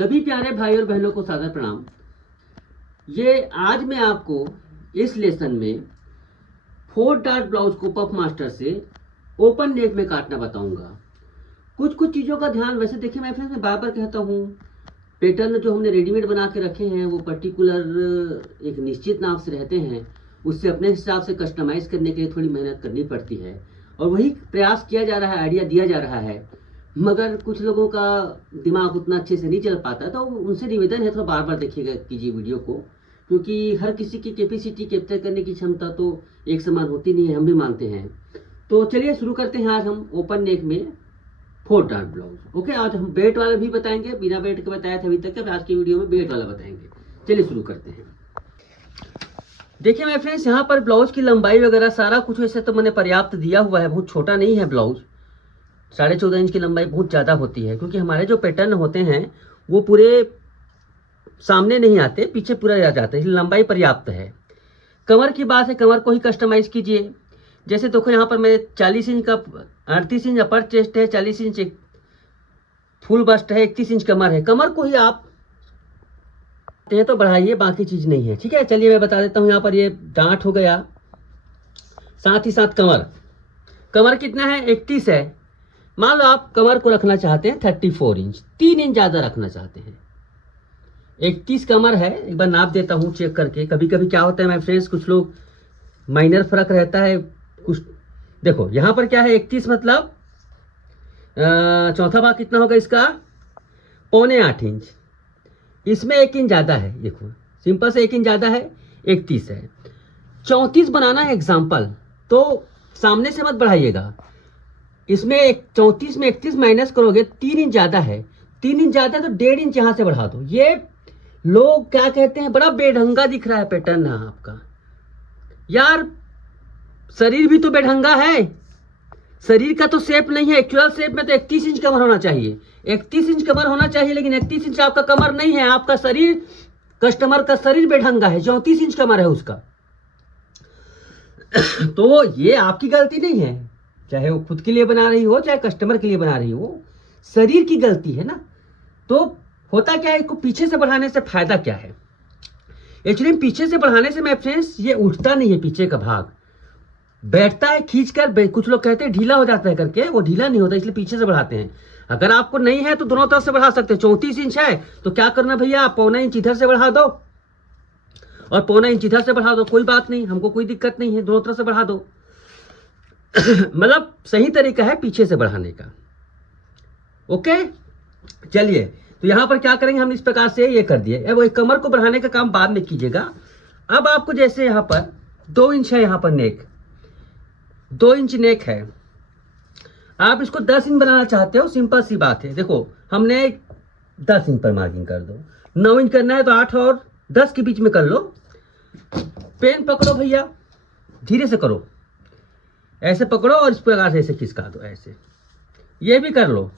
सभी प्यारे भाई और बहनों को सादर प्रणाम। ये आज मैं आपको इस लेसन में 4 डार्ट ब्लाउज को पफ मास्टर से ओपन नेक में काटना बताऊंगा। कुछ चीज़ों का ध्यान, वैसे देखिए मैं फ्रेंड्स, मैं बार बार कहता हूँ, पैटर्न जो हमने रेडीमेड बना के रखे हैं वो पर्टिकुलर एक निश्चित नाप से रहते हैं, उससे अपने हिसाब से कस्टमाइज करने के लिए थोड़ी मेहनत करनी पड़ती है और वही प्रयास किया जा रहा है, आइडिया दिया जा रहा है। मगर कुछ लोगों का दिमाग उतना अच्छे से नहीं चल पाता, तो उनसे निवेदन है थोड़ा बार बार देखिएगा कीजिए वीडियो को, क्योंकि हर किसी की कैपेसिटी कैप्चर करने की क्षमता तो एक समान होती नहीं है, हम भी मानते हैं। तो चलिए शुरू करते हैं। आज हम ओपन नेक में 4 डार्ट ब्लाउज। ओके, आज हम बेल्ट वाला भी बताएंगे, बिना बेल्ट के बताया था अभी तक, आज की वीडियो में बेल्ट वाला बताएंगे। चलिए शुरू करते हैं। देखिए मेरे फ्रेंड्स, यहाँ पर ब्लाउज की लंबाई वगैरह सारा कुछ वैसे तो मैंने पर्याप्त दिया हुआ है, बहुत छोटा नहीं है ब्लाउज। 14.5 इंच की लंबाई बहुत ज़्यादा होती है, क्योंकि हमारे जो पैटर्न होते हैं वो पूरे सामने नहीं आते, पीछे पूरा आ जाता है, लंबाई पर्याप्त है। कमर की बात है, कमर को ही कस्टमाइज कीजिए। जैसे देखो यहाँ पर मेरे 40 इंच का 38 इंच अपर चेस्ट है, 40 इंच फुल बस्ट है, 31 इंच कमर है। कमर को ही आप तो बढ़ाइए, बाकी चीज़ नहीं है। ठीक है, चलिए मैं बता देता हूँ। यहाँ पर ये डांट हो गया, साथ ही साथ कमर कितना है, 31 है। मान लो आप कमर को रखना चाहते हैं 34 इंच, 3 इंच ज़्यादा रखना चाहते हैं। 31 कमर है, एक बार नाप देता हूँ चेक करके। कभी कभी क्या होता है माय फ्रेंड्स, कुछ लोग माइनर फर्क रहता है कुछ। देखो यहाँ पर क्या है, 31 मतलब चौथा भाग कितना होगा इसका, 7.25 इंच। इसमें 1 इंच ज़्यादा है, देखो सिंपल से 1 इंच ज़्यादा है, 31 है। 34 बनाना है एग्जाम्पल, तो सामने से मत बढ़ाइएगा। इसमें 34 में 31 माइनस करोगे, 3 इंच ज़्यादा है। 3 इंच ज़्यादा है तो 1.5 इंच यहाँ से बढ़ा दो। ये लोग क्या कहते हैं, बड़ा बेढंगा दिख रहा है पैटर्न है आपका। यार शरीर भी तो बेढंगा है, शरीर का तो शेप नहीं है। एक्चुअल शेप में तो 31 इंच कमर होना चाहिए, 31 इंच कमर होना चाहिए, लेकिन 31 इंच आपका कमर नहीं है। आपका शरीर, कस्टमर का शरीर बेढंगा है, 34 इंच कमर है उसका। तो ये आपकी गलती नहीं है, चाहे वो खुद के लिए बना रही हो चाहे कस्टमर के लिए बना रही हो, शरीर की गलती है ना। तो होता क्या है, इसको पीछे से बढ़ाने से फायदा क्या है। एक्चुअली पीछे से बढ़ाने से मैं फ्रेंड्स, ये उठता नहीं है, पीछे का भाग बैठता है खींच कर। कुछ लोग कहते हैं ढीला हो जाता है करके, वो ढीला नहीं होता, इसलिए पीछे से बढ़ाते हैं। अगर आपको नहीं है तो दोनों तरफ से बढ़ा सकते हैं। 34 इंच है तो क्या करना भैया, 1.25 इंच इधर से बढ़ा दो और 1.25 इंच इधर से बढ़ा दो, कोई बात नहीं, हमको कोई दिक्कत नहीं है, दोनों तरफ से बढ़ा दो। मतलब सही तरीका है पीछे से बढ़ाने का। ओके, चलिए तो यहां पर क्या करेंगे हम, इस प्रकार से ये कर दिए। अब कमर को बढ़ाने का काम बाद में कीजिएगा। अब आपको जैसे यहां पर 2 इंच है, यहां पर नेक 2 इंच नेक है, आप इसको 10 इंच बनाना चाहते हो, सिंपल सी बात है। देखो हमने 10 इंच पर मार्किंग कर दो, 9 इंच करना है तो 8 और 10 के बीच में कर लो। पेन पकड़ो भैया, धीरे से करो, ऐसे पकड़ो और इस प्रकार से ऐसे खिसका दो, ऐसे ये भी कर लो।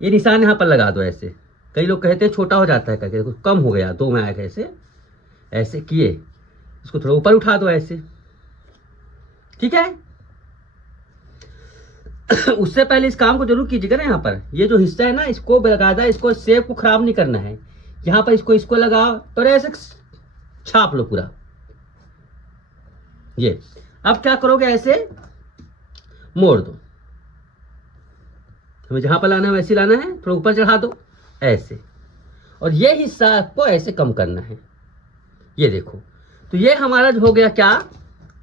ये निशान यहाँ पर लगा दो ऐसे। कई लोग कहते हैं छोटा हो जाता है करके, देखो कम हो गया, 2 में आएगा, ऐसे ऐसे किए, इसको थोड़ा ऊपर उठा दो ऐसे। ठीक है, उससे पहले इस काम को जरूर कीजिएगा ना। यहाँ पर ये जो हिस्सा है ना, इसको लगा दो, इसको शेप को खराब नहीं करना है। यहाँ पर इसको लगाओ तो ऐसे छाप लो पूरा ये। अब क्या करोगे, ऐसे मोड़ दो, हमें जहां पर लाना है वैसे लाना है, थोड़ा ऊपर चढ़ा दो ऐसे, और ये हिस्सा आपको ऐसे कम करना है। ये देखो, तो ये हमारा जो हो गया क्या,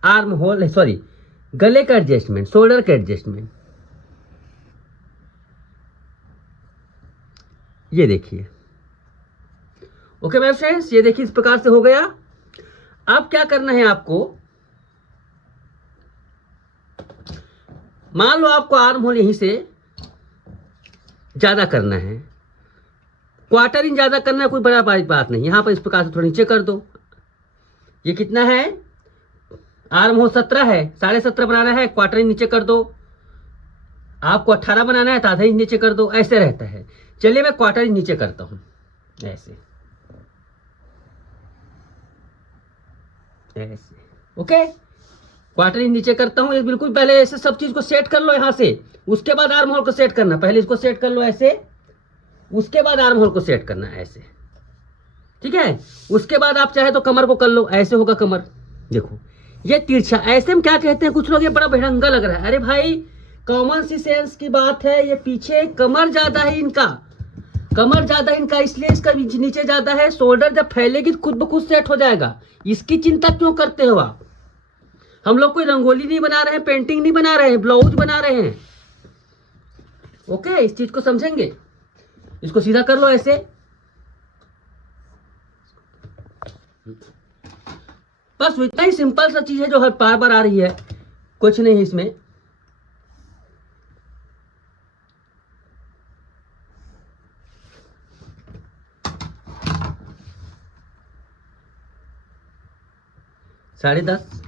आर्म होल, सॉरी गले का एडजस्टमेंट, शोल्डर का एडजस्टमेंट। ये देखिए, ओके मेरे फ्रेंड्स, ये देखिए इस प्रकार से हो गया। अब क्या करना है आपको, मान लो आपको आर्म होल यहीं से ज्यादा करना है, 1/4 इंच ज्यादा करना है, कोई बड़ा बात नहीं। यहां पर इस प्रकार से थोड़ा नीचे कर दो। ये कितना है, आर्म होल 17 है, 17.5 बनाना है, 1/4 इंच नीचे कर दो। आपको 18 बनाना है तो आधा इंच नीचे कर दो, ऐसे रहता है। चलिए मैं 1/4 इंच नीचे करता हूं, ऐसे ऐसे। ओके, 1/4 इंच नीचे करता हूं। ये बिल्कुल पहले ऐसे सब चीज को सेट कर लो यहां से, उसके बाद आर्म होल को सेट करना। पहले इसको सेट कर लो ऐसे, उसके बाद आर्म होल को सेट करना है ऐसे, ठीक है। उसके बाद आप चाहे तो कमर को कर लो, ऐसे होगा कमर, देखो ये तिरछा। ऐसे में क्या कहते हैं कुछ लोग, ये बड़ा भयंकर लग रहा है। अरे भाई कॉमन सी सेंस की बात है, ये पीछे कमर ज्यादा है इनका, कमर ज्यादा है इनका, इसलिए इसका नीचे ज्यादा है। शोल्डर जब फैलेगी तो खुद ब खुद सेट हो जाएगा, इसकी चिंता क्यों करते हो आप। हम लोग कोई रंगोली नहीं बना रहे हैं, पेंटिंग नहीं बना रहे हैं, ब्लाउज बना रहे हैं। ओके, इस चीज को समझेंगे। इसको सीधा कर लो ऐसे, बस इतना ही सिंपल सा चीज है जो हर बार बार आ रही है, कुछ नहीं इसमें। साढ़े 10,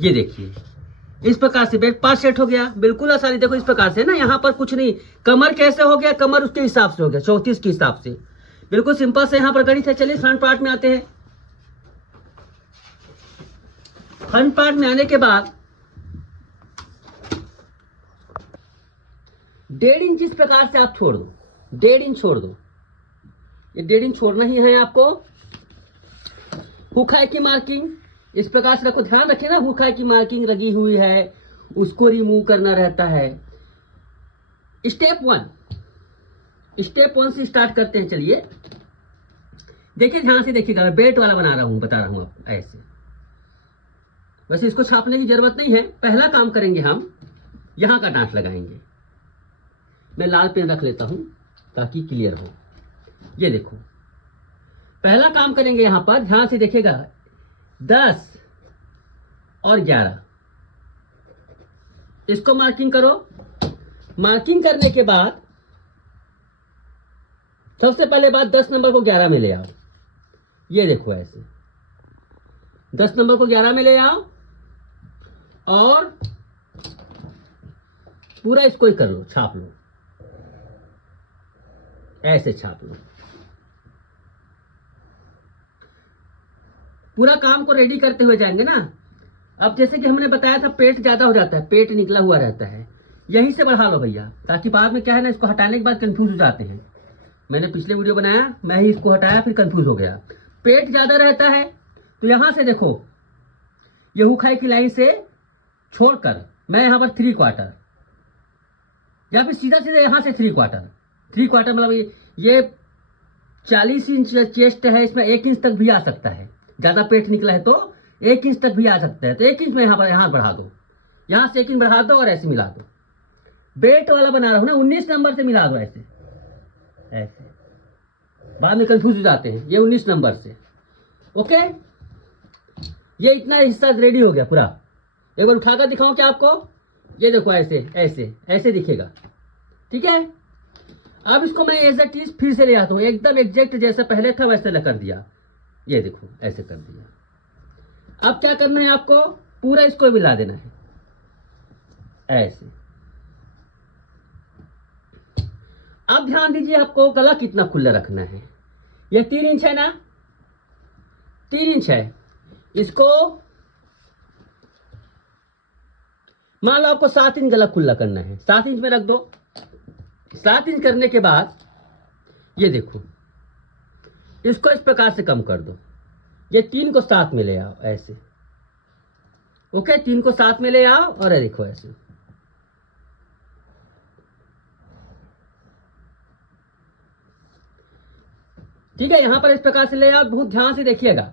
ये देखिए इस प्रकार से बैक पास सेट हो गया, बिल्कुल आसानी। देखो इस प्रकार से ना, यहाँ पर कुछ नहीं। कमर कैसे हो गया, कमर उसके हिसाब से हो गया 34 के हिसाब से, बिल्कुल सिंपल से यहाँ पर गणित है। चलिए फ्रंट पार्ट में आते हैं। फ्रंट पार्ट में आने के बाद 1.5 इंच इस प्रकार से आप छोड़ दो, 1.5 इंच छोड़ दो, ये 1.5 इंच छोड़ना ही है आपको। हुक की मार्किंग इस प्रकार से रखो, ध्यान रखें ना, हुक की मार्किंग लगी हुई है, उसको रिमूव करना रहता है। स्टेप 1 से स्टार्ट करते हैं। चलिए देखिए, ध्यान से देखिएगा, मैं बेल्ट वाला बना रहा हूं, बता रहा हूं आप ऐसे। वैसे इसको छापने की जरूरत नहीं है। पहला काम करेंगे हम, यहां का डांट लगाएंगे। मैं लाल पेन रख लेता हूं ताकि क्लियर हो। ये देखो पहला काम करेंगे यहां पर, ध्यान से देखिएगा, 10 और 11 इसको मार्किंग करो। मार्किंग करने के बाद सबसे पहले बात 10 नंबर को 11 में ले आओ। ये देखो ऐसे 10 नंबर को 11 में ले आओ और पूरा इसको ही कर लो, छाप लो, ऐसे छाप लो। पूरा काम को रेडी करते हुए जाएंगे ना। अब जैसे कि हमने बताया था, पेट ज्यादा हो जाता है, पेट निकला हुआ रहता है, यहीं से बढ़ा लो भैया, ताकि बाद में क्या है ना, इसको हटाने के बाद कंफ्यूज हो जाते हैं। मैंने पिछले वीडियो बनाया, मैं ही इसको हटाया, फिर कंफ्यूज हो गया। पेट ज्यादा रहता है तो यहां से देखो, ये हुखाई की लाइन से छोड़कर मैं यहां पर 3/4 या फिर सीधा सीधा यहां से 3/4, 3/4 मतलब ये 40 इंच चेस्ट है, इसमें 1 इंच तक भी आ सकता है। ज्यादा पेट निकला है तो 1 इंच तक भी आ सकता है, तो 1 इंच में यहां बढ़ा दो, यहां से 1 इंच बढ़ा दो और ऐसे मिला दो। बेल्ट वाला बना रहा हूं ना, 19 नंबर से मिला दो ऐसे ऐसे, बाद में कंफ्यूज हो जाते हैं। ये 19 नंबर से, ओके। ये इतना हिस्सा रेडी हो गया पूरा। एक बार उठाकर दिखाऊं क्या आपको, ये देखो ऐसे ऐसे ऐसे दिखेगा, ठीक है। अब इसको मैं एज इट इज फिर से ले आता हूं, एकदम एग्जैक्ट जैसा पहले था वैसे कर दिया। ये देखो ऐसे कर दिया। अब क्या करना है आपको, पूरा इसको मिला देना है ऐसे। अब ध्यान दीजिए, आपको गला कितना खुला रखना है। ये 3 इंच है ना, 3 इंच है। इसको मान लो आपको 7 इंच गला खुला करना है, 7 इंच में रख दो। 7 इंच करने के बाद ये देखो, इसको इस प्रकार से कम कर दो। ये 3 को साथ में ले आओ ऐसे, ओके। 3 को साथ में ले आओ और ये देखो ऐसे, ठीक है, यहाँ पर इस प्रकार से ले आओ, बहुत ध्यान से देखिएगा,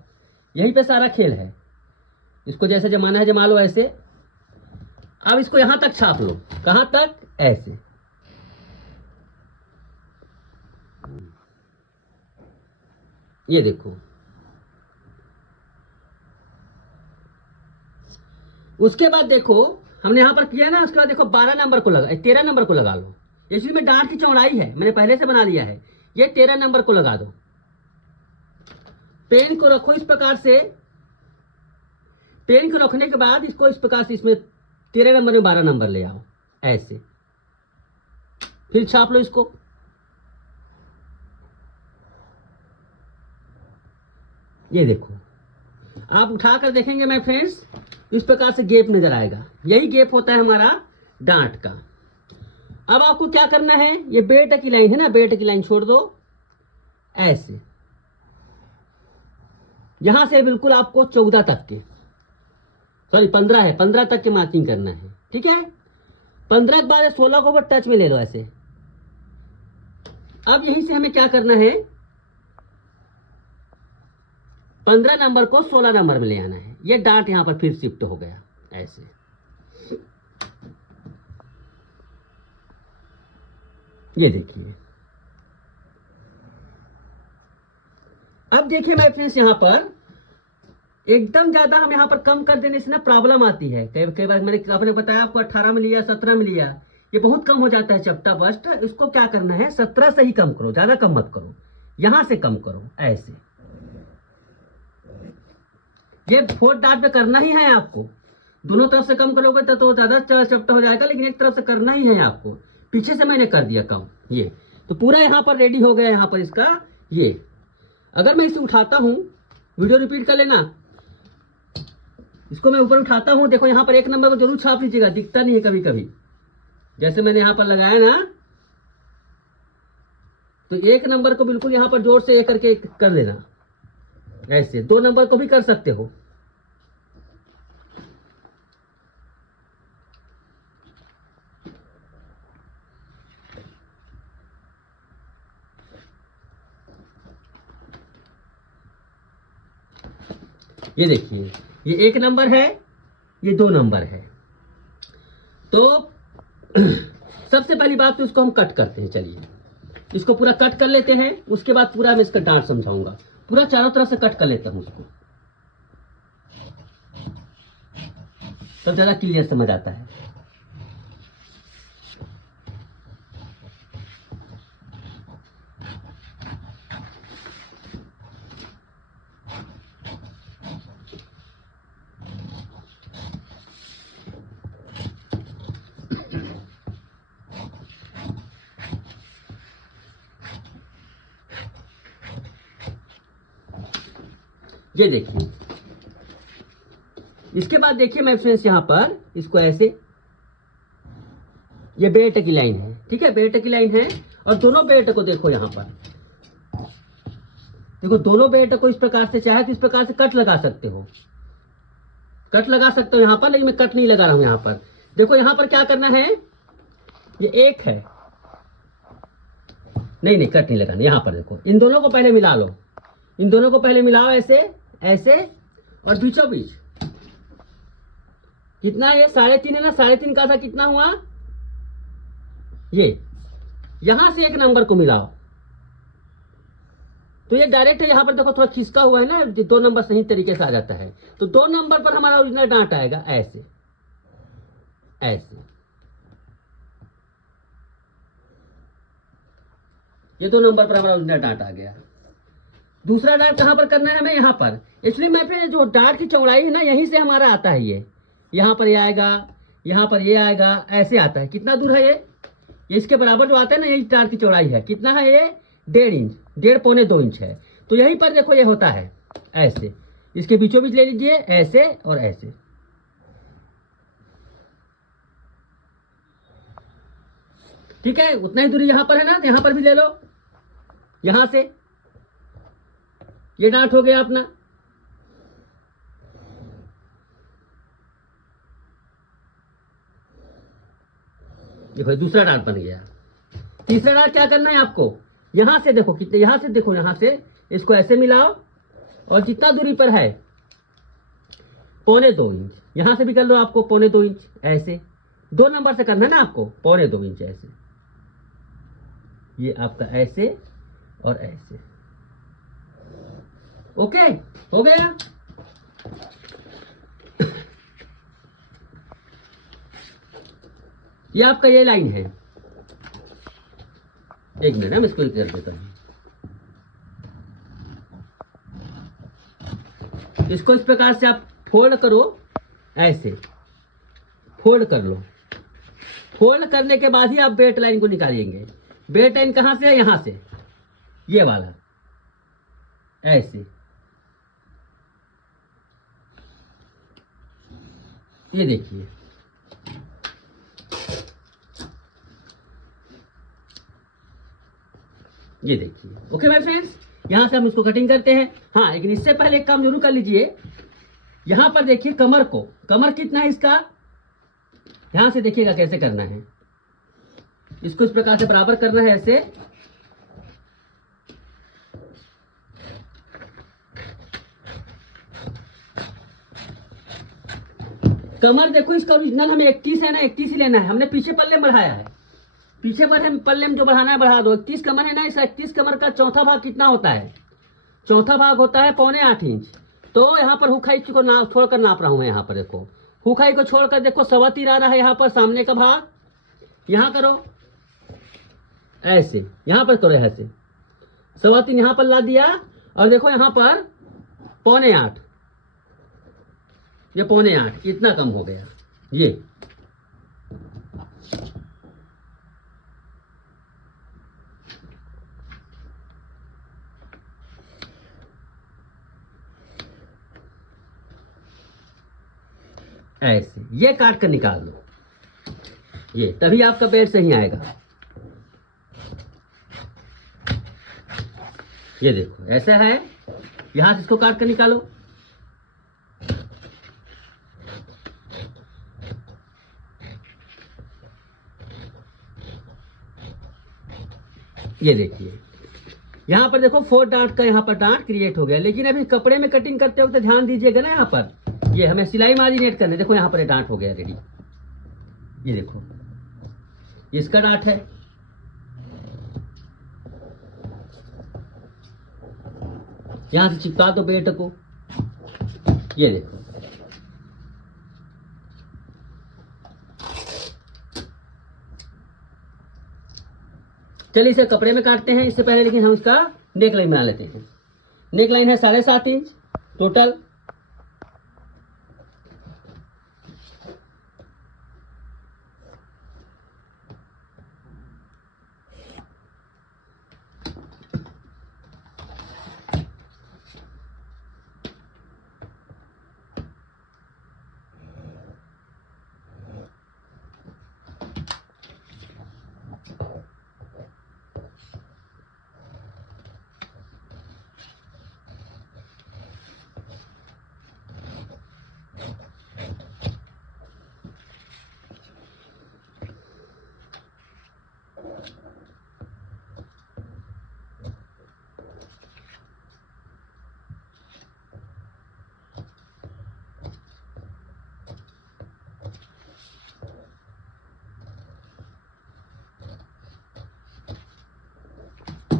यहीं पे सारा खेल है। इसको जैसे जमाना है जमा लो ऐसे। अब इसको यहां तक छाप लो, कहां तक, ऐसे। ये देखो, उसके बाद देखो हमने यहां पर किया ना, उसके बाद देखो 12 नंबर को लगा, 13 नंबर को लगा लो। इसलिए में डांट की चौड़ाई है, मैंने पहले से बना लिया है। ये 13 नंबर को लगा दो। पेन को रखो इस प्रकार से, पेन को रखने के बाद इसको इस प्रकार से इसमें 13 नंबर में 12 नंबर ले आओ, ऐसे। फिर छाप लो इसको। ये देखो, आप उठाकर देखेंगे मैं फ्रेंड्स, इस प्रकार से गैप नजर आएगा। यही गैप होता है हमारा डांट का। अब आपको क्या करना है, ये बेट की लाइन है ना, बेट की लाइन छोड़ दो, ऐसे। यहां से बिल्कुल आपको 14 तक के, सॉरी 15 है, 15 तक के मार्किंग करना है। ठीक है, 15 के बाद 16 को ऊपर टच में ले लो ऐसे। अब यहीं से हमें क्या करना है, 15 नंबर को 16 नंबर में ले आना है। ये डांट यहां पर फिर शिफ्ट हो गया, ऐसे। ये देखिए, अब देखिए मैं फ्रेंड्स, यहां पर एकदम ज्यादा हम यहां पर कम कर देने से ना प्रॉब्लम आती है। कई बार मैंने आपने बताया आपको 18 में लिया, 17 में लिया, ये बहुत कम हो जाता है चपटा बस्ट। इसको क्या करना है, 17 से ही कम करो, ज्यादा कम मत करो, यहां से कम करो, ऐसे। ये 4 डार्ट पे करना ही है आपको। दोनों तरफ से कम करोगे तो ज्यादा चपटा हो जाएगा, लेकिन एक तरफ से करना ही है आपको। पीछे से मैंने कर दिया कम, ये तो पूरा यहां पर रेडी हो गया। यहां पर इसका ये, अगर मैं इसे उठाता हूं, वीडियो रिपीट कर लेना, इसको मैं ऊपर उठाता हूं, देखो यहां पर 1 नंबर को जरूर छाप लीजिएगा, दिखता नहीं है कभी कभी। जैसे मैंने यहां पर लगाया ना, तो 1 नंबर को बिल्कुल यहां पर जोर से करके कर देना, ऐसे। 2 नंबर को भी कर सकते हो। ये देखिए, ये 1 नंबर है, ये 2 नंबर है। तो सबसे पहली बात तो इसको हम कट करते हैं। चलिए इसको पूरा कट कर लेते हैं, उसके बाद पूरा मैं इसका डांट समझाऊंगा। पूरा चारों तरफ से कट कर लेता हूं इसको, तब ज्यादा क्लियर समझ आता है। ये देखिए, इसके बाद देखिए मैं फ्रेंड्स यहां पर इसको ऐसे, ये बेल्ट की लाइन है, ठीक है, बेल्ट की लाइन है। और दोनों बेल्ट को देखो, यहां पर देखो, दोनों बेल्ट को इस प्रकार से, चाहे तो इस प्रकार से कट लगा सकते हो, कट लगा सकते हो यहां पर, लेकिन मैं कट नहीं लगा रहा हूं। यहां पर देखो, यहां पर क्या करना है, ये 1 है, नहीं कट नहीं लगाना। यहां पर देखो, इन दोनों को पहले मिला लो, इन दोनों को पहले मिलाओ, ऐसे ऐसे, और बीचों बीच कितना, ये 3.5 है ना, 3.5 का था, कितना हुआ, ये यहां से 1 नंबर को मिलाओ, तो ये डायरेक्ट है। यहां पर देखो थोड़ा खिसका हुआ है ना, 2 नंबर सही तरीके से आ जाता है। तो 2 नंबर पर हमारा ओरिजिनल डांट आएगा, ऐसे ऐसे। ये 2 नंबर पर हमारा ओरिजिनल डांट आ गया। दूसरा डार्ट कहां पर करना है हमें, यहां पर। एक्चुअली मैं फिर जो डार्ट की चौड़ाई है ना, यहीं से हमारा आता है। ये यहां पर ये आएगा, यहां पर ये आएगा, ऐसे आता है। कितना दूर है ये इसके बराबर जो आता है ना, यही डार्ट की चौड़ाई है। कितना है ये, 1.5 इंच, 1.5 पौने 2 इंच है। तो यहीं पर देखो ये होता है, ऐसे। इसके बीचों बीच ले लीजिए, ऐसे और ऐसे। ठीक है, उतना ही दूरी यहां पर है ना, यहां पर भी ले लो, यहां से ये डांट हो गया अपना। देखो दूसरा डांट बन गया। तीसरा डांट क्या करना है आपको, यहां से देखो, कितने, यहां से देखो, यहां से इसको ऐसे मिलाओ और जितना दूरी पर है 2.25 इंच, यहां से भी कर लो आपको 2.25 इंच, ऐसे 2 नंबर से करना है ना आपको, 2.25 इंच ऐसे, ये आपका ऐसे और ऐसे। ओके, हो गया। ये आपका ये लाइन है, एक मिनट हम इसको कर देता हूं। इसको इस प्रकार से आप फोल्ड करो, ऐसे फोल्ड कर लो। फोल्ड करने के बाद ही आप बेट लाइन को निकालेंगे। बेट लाइन कहां से है, यहां से, ये वाला, ऐसे, ये देखिए, ये देखिए। ओके माय फ्रेंड्स, यहां से हम इसको कटिंग करते हैं। हाँ, लेकिन इससे पहले एक काम जरूर कर लीजिए। यहां पर देखिए कमर को, कमर कितना है इसका, यहां से देखिएगा कैसे करना है। इसको इस प्रकार से बराबर करना है, ऐसे, कमर देखो इसका ओरिजिनल हमें 31 है ना, 31 ही लेना है। हमने पीछे पल्ले बढ़ाया है, पीछे पर पल्ले में जो बढ़ाना है बढ़ा दो। 31 कमर है ना, इस 31 कमर का चौथा भाग कितना होता है, चौथा भाग होता है 7.25 इंच। तो यहाँ पर हुखाई को नाप छोड़कर नाप रहा हूं मैं। यहाँ पर देखो हुखाई को छोड़कर देखो 3.25 आ रहा है यहाँ पर सामने का भाग। यहाँ करो ऐसे, यहाँ पर करो ऐसे, 3.25 यहाँ पर ला दिया, और देखो यहाँ पर 7.25, ये 7.25 इतना कम हो गया। ये ऐसे, ये काट कर निकाल दो, ये तभी आपका बेड सही आएगा। ये देखो ऐसा है, यहां से इसको काट कर निकालो। ये देखिए यहां पर देखो 4 डांट का यहाँ पर डांट क्रिएट हो गया। लेकिन अभी कपड़े में कटिंग करते वक्त ध्यान दीजिएगा ना, यहाँ पर ये हमें सिलाई मार्जिनेट करने, देखो यहाँ पर डांट हो गया रेडी। ये देखो इसका डांट है, यहां से चिपका दो बेट को। ये देखो चलिए इसे कपड़े में काटते हैं इससे पहले, लेकिन हम इसका नेक लाइन बना लेते हैं। नेक लाइन है 7.5 इंच टोटल।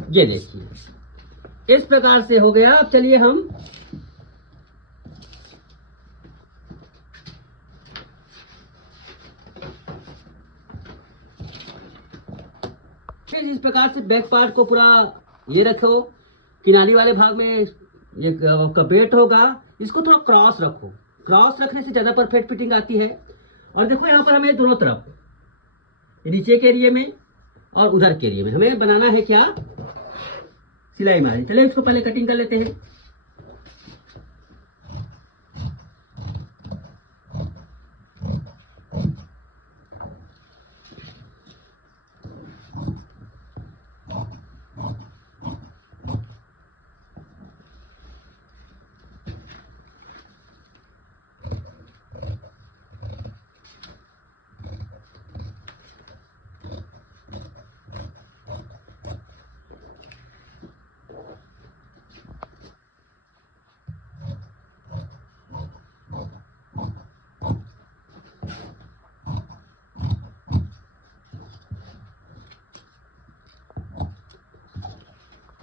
ये देखिए इस प्रकार से हो गया। अब चलिए हम इस प्रकार से बैक पार्ट को पूरा ये रखो, किनारी वाले भाग में ये कपेट होगा, इसको थोड़ा क्रॉस रखो। क्रॉस रखने से ज्यादा परफेक्ट फिटिंग आती है। और देखो यहाँ पर हमें दोनों तरफ, नीचे के एरिया में और उधर के एरिया में हमें बनाना है क्या, सिलाई मारी। चलिए इसको पहले कटिंग कर लेते हैं।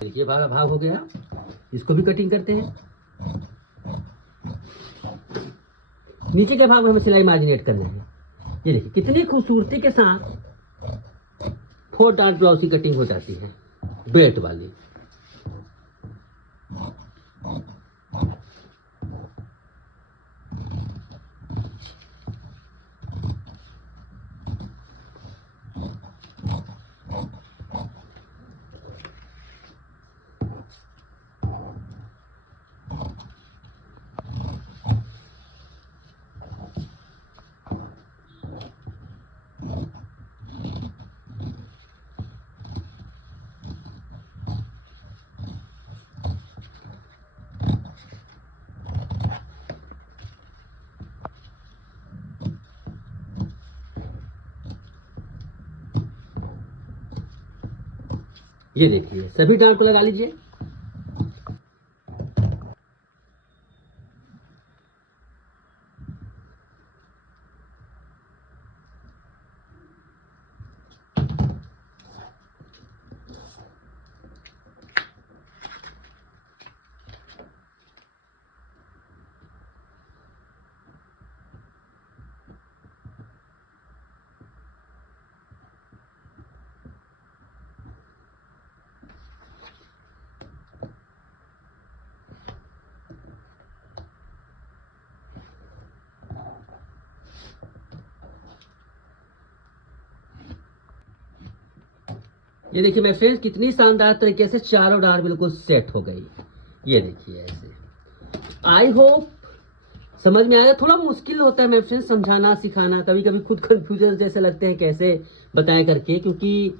ये वाला भाग हो गया, इसको भी कटिंग करते हैं। नीचे के भाग में हमें सिलाई मार्जिनेट करना है। ये देखिए कितनी खूबसूरती के साथ 4 डार्ट ब्लाउज की कटिंग हो जाती है बेल्ट वाली। ये देखिए सभी डार्ट को लगा लीजिए। ये देखिए मेरे फ्रेंड्स कितनी शानदार तरीके से चारों डार्ट बिल्कुल सेट हो गई। ये देखिए ऐसे। आई होप समझ में आएगा। थोड़ा मुश्किल होता है मेरे फ्रेंड्स समझाना सिखाना, कभी कभी खुद कंफ्यूजन जैसे लगते हैं कैसे बताएं करके, क्योंकि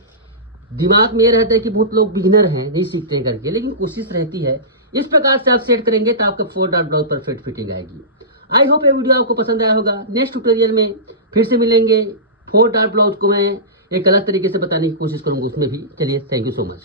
दिमाग में ये रहता है कि बहुत लोग बिगिनर हैं नहीं सीखते हैं करके, लेकिन कोशिश रहती है। इस प्रकार से आप सेट करेंगे तो आपका 4 डार्ट ब्लाउज परफेक्ट फिटिंग आएगी। आई होप ये वीडियो आपको पसंद आया होगा। नेक्स्ट ट्यूटोरियल में फिर से मिलेंगे। 4 डार्ट ब्लाउज को मैं एक अलग तरीके से बताने की कोशिश करूंगा उसमें भी। चलिए, थैंक यू सो मच।